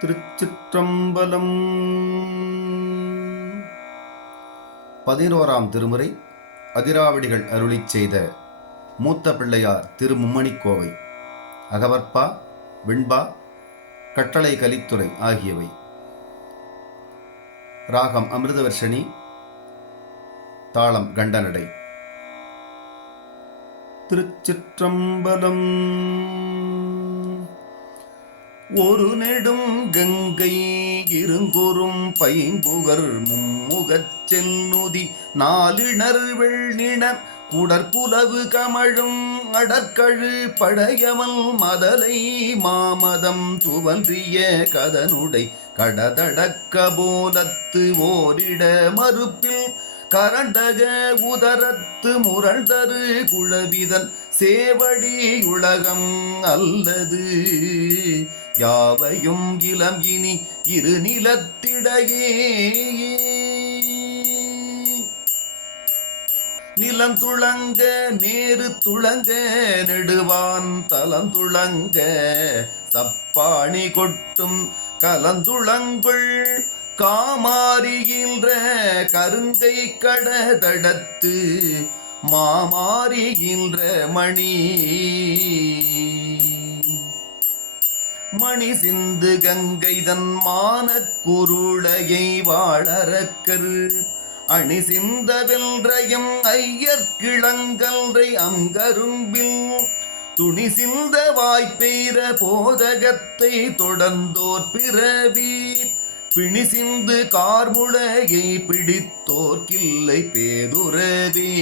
திருச்சிற்றம்பலம். 11ஆம் திருமுறை அதிராவடிகள் அருளிச் செய்த மூத்த பிள்ளையார் திருமும்மணிக்கோவை, அகவற்பா, விண்பா, கட்டளை கலித்துறை ஆகியவை. ராகம் அமிர்தவர்ஷினி, தாளம் கண்டனடை. திருச்சிற்றம்பலம். ஒரு நெடும் கங்கை இருங்குறும் பைம்புகர் மும்முகச் செல்லுதி நாலிணர் வெள்ளிணர் குடற்புலவு கமழும் அடற்கழு படையவல் மதலை மாமதம் துவன்றிய கதனுடை கடதடக்க போலத்து ஓரிட மறுப்பில் கரண்டக உதரத்து முரள்தரு குழவிதன் சேவடி உலகம் அல்லது யாவையும் இளம் இனி இரு நிலத்திடையே நிலம் துளங்க மேறு துளங்க நெடுவான் தலம் துளங்க சப்பாணி கொட்டும் கலந்துளங்குள் காமாரிகின்ற கருங்கை கடதடத்து மாமாரிகின்ற மணி சிந்து கங்கைதன் மானக் குருளையை வாழறக்கரு அணி சிந்த வெல்றையும் ஐயர்கிழங்கல்றை அங்கரும்பில் துணி சிந்த வாய்ப்பெய்த போதகத்தை தொடர்ந்தோர் பிறவி பிணி சிந்து கார்முளையை பிடித்தோர்க்கில்லை பேதுரவே.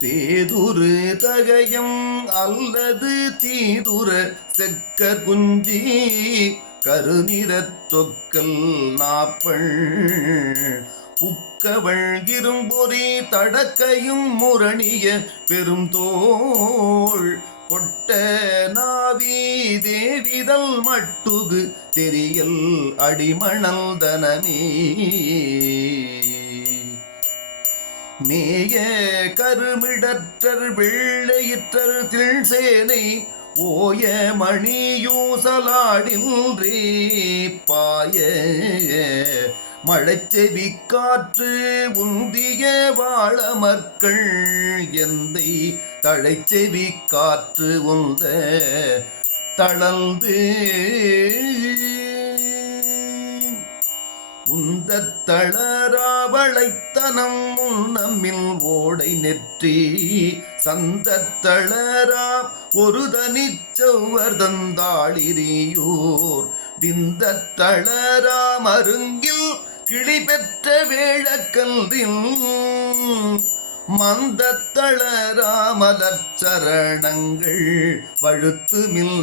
தேதுரு தகயம் அல்லது தீதுர செக்க குஞ்சி கருநிறத் தொக்கல் நாப்பள் புக்கவள் இரும்பொறி தடக்கையும் முரணிய பெரும் தோள் கொட்ட நாவி தேவிதல் மட்டுகு தெரியல் அடிமணல் தனமே மேய கருமிடற்றர் வெள்ளையிற்றர் திள்சேனை ஓய மணியூசலாடின்றே பாய மழைச்செவி காற்று உந்திய வாழமர்கள் எந்தை தழைச்செவி காற்று உந்த தளர்ந்து உந்தத் தளராவளைத்தனம் நம்மில் ஓடை நெற்றி சந்தத் தளரா ஒரு தனிச்சொவ்வர் தந்தாளிரியூர் விந்தத் தளரா மருங்கில் கிளி பெற்ற வேழக்கல்றில் மந்தத் தளரா மலர்ச்சரணங்கள் வழுத்துமில்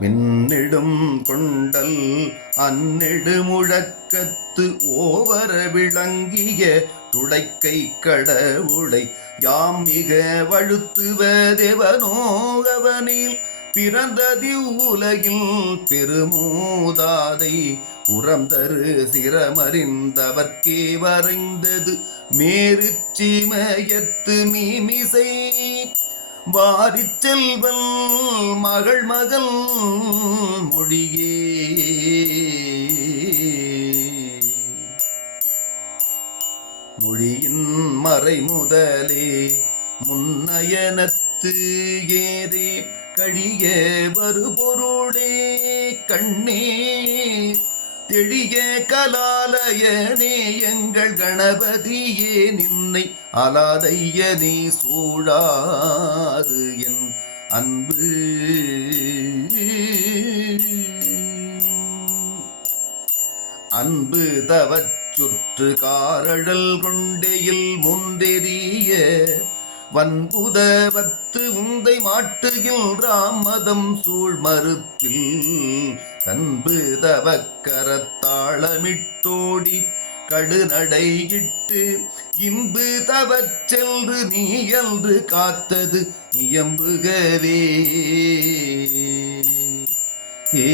மின்னெடும் கொண்டல் அந்நெடு முழக்கத்து ஓவர விளங்கிய துடைக்கை கடவுளை யாம் மிக வழுத்துவதெவனோகவனில் பிறந்ததி உலகில் பெருமூதாதை உறந்தரு சிரமறிந்தவர்க்கே வரைந்தது மேருச்சிமயத்து மீமிசை வாரிச் செல்வல் மகள் மகள் மொழியே. மொழியின் மறை முதலே முன்னயனத்து ஏதே கழிய வருபொருளே கண்ணே தெளிய கலாலயனே எங்கள் கணபதியே நின்னை அலாதையனே சூழாது என் அன்பு அன்பு தவச் சுற்று காரழல் கொண்டையில் முந்தெரிய வன்புதவத்து உந்தை மாட்டுகின்றாம் மதம் சூழ் மறுப்பில் கன்பு தவக்கரத்தாளமிட்டோடி கடுநடையிட்டு இன்பு தவச் சென்று நீயன்று காத்தது இயம்புகவே. ஏ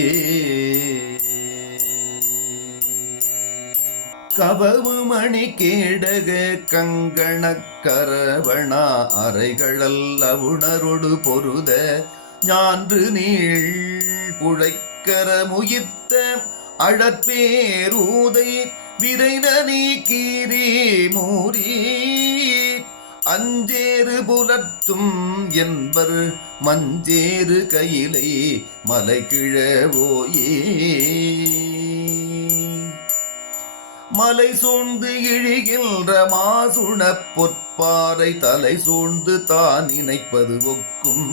கவவு மணி கேடக கங்கணக் கரவணா அறைகளல் அவுணரொடு பொருத ஞான்று நீள் புழைக்கர முயிர்த்த அழற்பேரூதை விரைநனி கீரி மூரி அஞ்சேறு புலர்த்தும் என்பர் மஞ்சேறு கையிலை மலை கிழவோயே மலை சூழ்ந்து இழிகின்ற மாசுணப் பொற்பாறை தலை சூழ்ந்து தான் நினைப்பது ஒக்கும்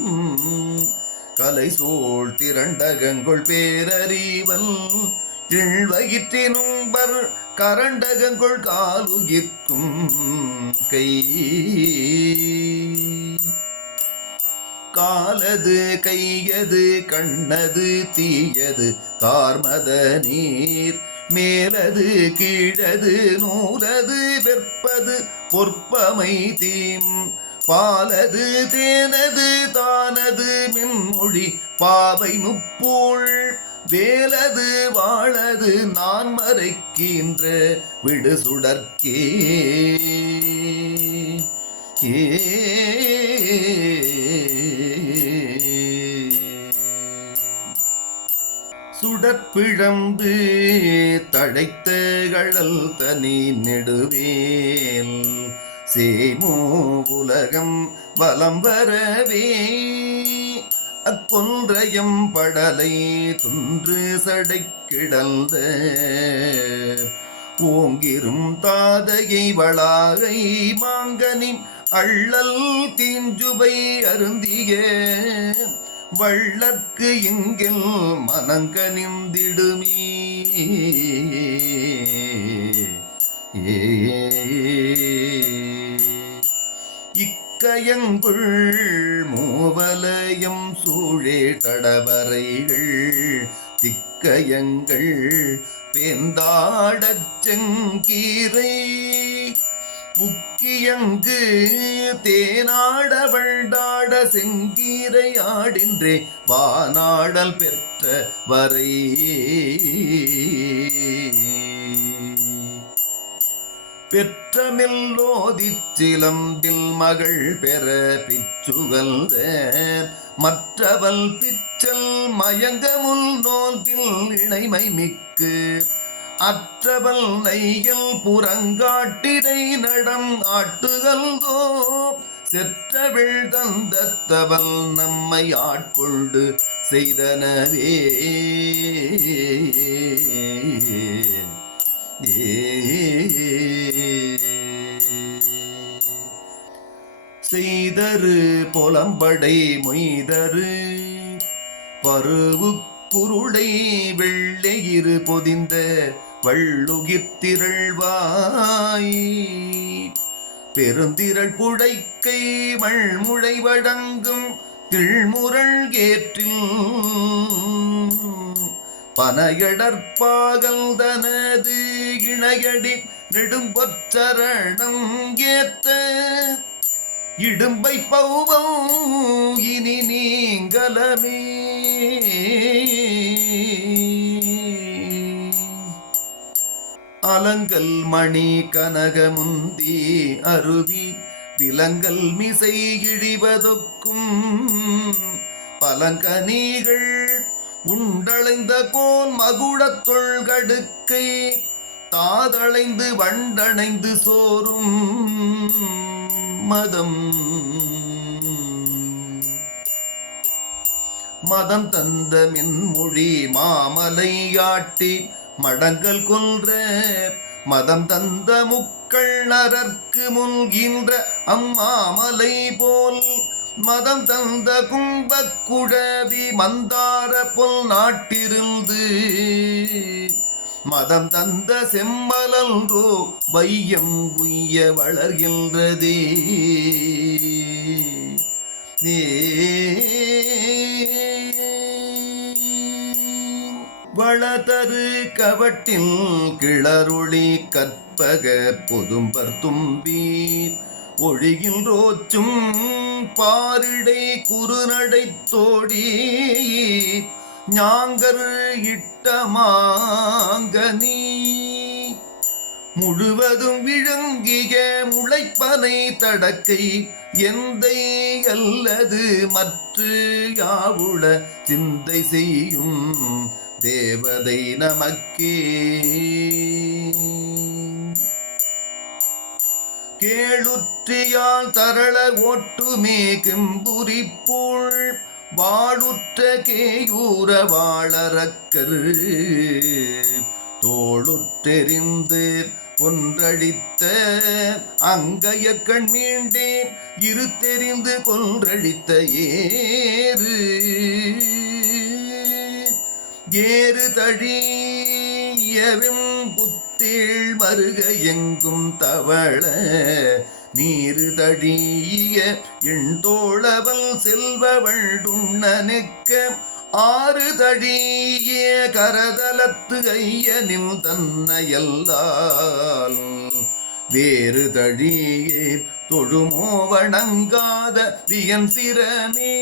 கலை சூழ் திரண்டகங்கொள் பேரறிவல் திழ்வயிற்றினும்பர் கரண்டகங்கொள் காலுயிர்க்கும் கை காலது கையது கண்ணது தீயது கார்மத நீர் மேலது கீழது நூலது வெற்பது பொற்பமை தீம் பாலது தேனது தானது மின்மொழி பாவை முப்பூள் வேலது வாழது நான் மறைக்கின்ற விடு சுடற்கே சுடற்பிழம்பு தழைத்த கழல் தனி நெடுவேல் சேமோ உலகம் வலம் வரவே அக்கொன்றையம் படலை துன்று சடை கிடந்த ஓங்கிரும் தாதையை வளாகை மாங்கனின் அள்ளல் தீஞ்சுவை அருந்திய வள்ளற்கு இங்கில் மனங்கனிந்திடுமே இக்கயங்குள் மூவலயம் சூழே தடவரைகள் திக்கயங்கள் பேந்தாடச் செங்கீரை புக்கியங்கு தேனாட வண்டாட செங்கீரை ஆடின்றே வானாடல் பெற்ற வரை பெற்றமில்லோதிச் சிலம்பில் மகள் பெற பிச்சுவல்த மற்றவள் பிச்சல் மயங்கமுல் நோல்பில் இணைமை மிக்கு அற்றவள் நையல் புறங்காட்டினை நடம் ஆட்டுகல்தோ செற்றவிழ் தந்தத்தவள் நம்மை ஆட்கொண்டு செய்தனவே செய்தரு புலம்படை மொய்தரு பருவு குருளை வெள்ளையிரு பொதிந்த வள்ளுகித்திரள்வாய் பெருந்திரள் புழைக்கை மழ்முழை வழங்கும் திள்முரள் ஏற்றில் பனையடற்பாகல் தனது இணையடி நெடும்பொற்றரணம் ஏத்த இடும்பை பௌவம் இனி நீங்கலமே அலங்கல் மணி கனகமுந்தி அருவி விலங்கல் மிசை இழிவதொக்கும் பலங்கனிகள் உண்டளைந்த கோன் மகுடத் தொல்கடுக்கை தாதளைந்து வண்டணைந்து சோறும் மதம் மதம் தந்த மின்மொழி மாமலையாட்டி மடங்கல் கொன்ற மதம் தந்த முக்கள் நரற்கு முன்கின்ற அம்மாமலை போல் மதம் தந்த கும்பக் குழவி மந்தார பொல் நாட்டிருந்து மதம் தந்த செம்மலன்றோ வையம் உய்ய வளர்கின்றதே வளதரு கவட்டில் கிளரொளி கற்பக பொதும்பர் தும்பி ஒழிகின்றோச்சும் பாரிடை குறுநடை தோடி ஞாங்கர் இட்டமாங்கனி முழுவதும் விழுங்கிய முளைப்பனை தடக்கை எந்தை அல்லது மற்ற யாவுள சிந்தை செய்யும் தேவதை நமக்கே. கேளுற்றியால் தரள ஓட்டுமே கெம்புரிப்போள் வாளுற்ற கேயூர வாழறக்கர் தோளுற்றெறிந்து கொன்றழித்த அங்கையற்கண் மீண்டே இரு தெரிந்து கொன்றழித்த ஏறு தழியவும் புத்தேள் மருக எங்கும் தவள நீரு தழிய எண்தோளவல் செல்வவள்டுண்ணனுக்க ஆறு தழிய கரதலத்து ஐயனில் தன்னையல்லால் வேறு தழியே தொழுமோ வணங்காத வியன் சிரமே.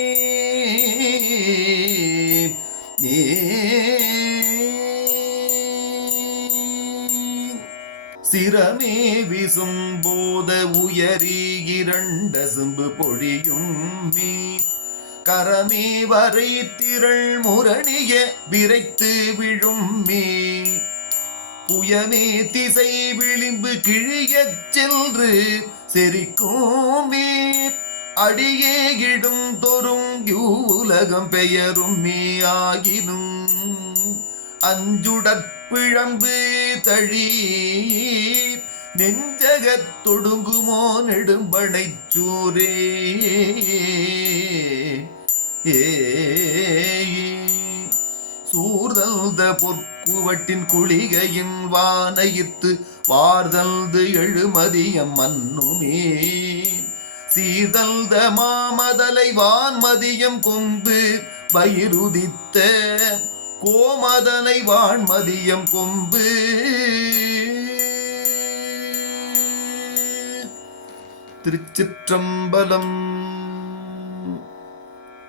சிரமே விசும்போத உயரி இரண்ட சிம்பு பொழியும் மீர் கரமே வரை திரள் முரணிய விரைத்து விழும் மீர் புயமே திசை விளிம்பு கிழியச் சென்று செறிக்கும் மீர் அடியே இடும் தொறும் யூலகம் பெயரும் மீயாகினும் அஞ்சுடற்பிழம்பு தழி நெஞ்சகத் தொடுங்குமோ நெடும்பனைச் சூரே. சூர்தல்த பொற்குவட்டின் குளிகையின் வானையித்து வார்தல்து எழுமதியம் மன்னுமே சீதல்த மாமதலை வான்மதியம் கொம்பு வயிறுதித்த கோமதனை வான்மதியம் கொம்பு. திருச்சிற்றம்பலம்.